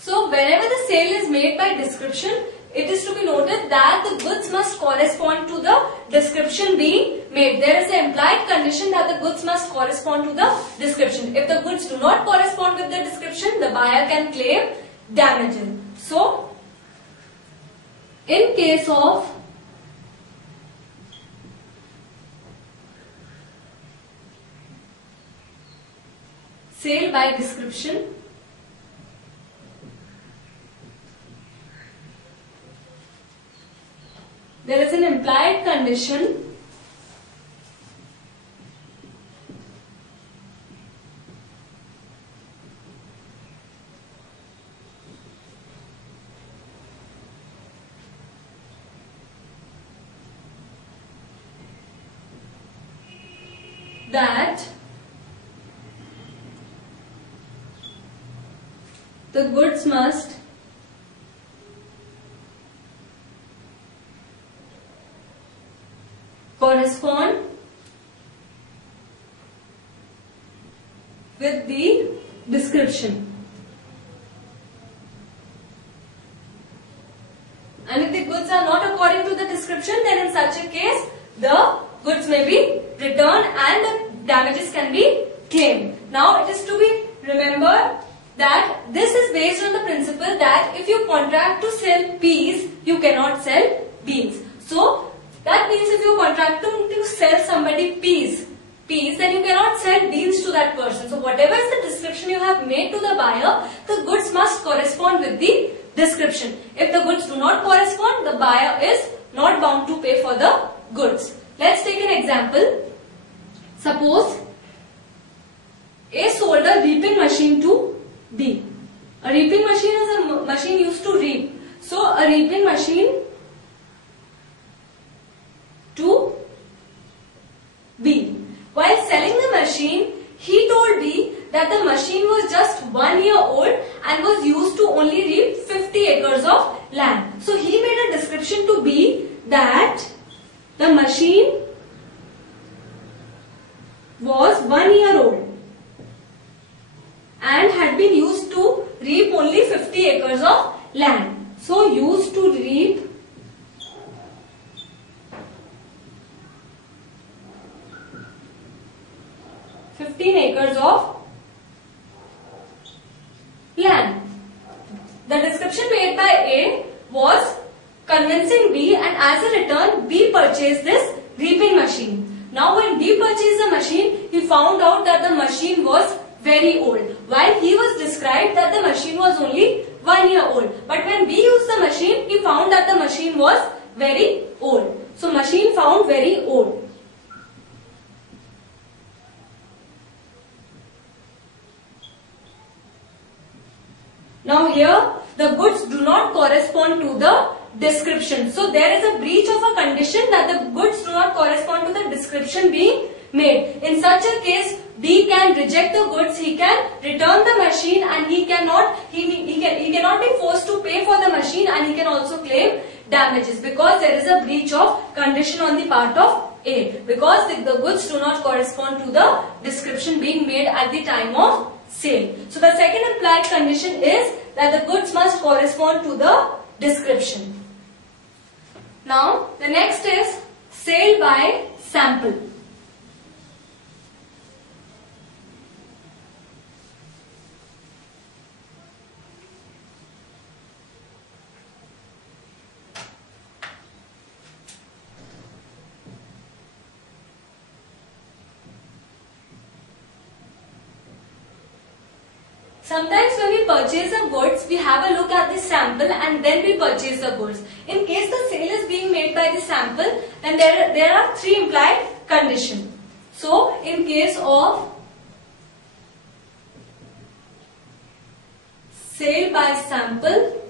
So whenever the sale is made by description, it is to be noted that the goods must correspond to the description being made. There is an implied condition that the goods must correspond to the description. If the goods do not correspond with the description, the buyer can claim damages. So, in case of sale by description, there is an implied condition that the goods must correspond with the description. And if the goods are not according to the description, then in such a case, the goods may be returned and the damages can be claimed. Now, it is to be remembered that this is based on the principle that if you contract to sell peas, you cannot sell beans. So, that means if you contract to sell somebody peas, then you cannot sell beans to that person. So, whatever is the description you have made to the buyer, the goods must correspond with the description. If the goods do not correspond, the buyer is not bound to pay for the goods. Let's take an example. Suppose A sold a reaping machine to B. A reaping machine is a machine used to reap. So, a reaping machine to B. While selling the machine, he told B that the machine was just 1 year old and was used to only reap 50 acres of land. So, he made a description to B that the machine was 1 year old and had been used to reap only 50 acres of land. So, used to reap 15 acres of land. The description made by A was convincing B, and as a return, B purchased this reaping machine. Now, when B purchased the machine, he found out that the machine was very old, while he was described that the machine was only 1 year old. But when B used the machine, he found that the machine was very old. So, machine found very old. Now, here the goods do not correspond to the description. So, there is a breach of a condition that the goods do not correspond to the description being made. In such a case, B can reject the goods, he can return the machine, and he cannot be forced to pay for the machine, and he can also claim damages because there is a breach of condition on the part of A, because the goods do not correspond to the description being made at the time of sale. So, the second implied condition is that the goods must correspond to the description. Now, the next is sale by sample. Sometimes when we purchase the goods, we have a look at the sample and then we purchase the goods. In case the sale is being made by the sample, then there are three implied conditions. So, in case of sale by sample,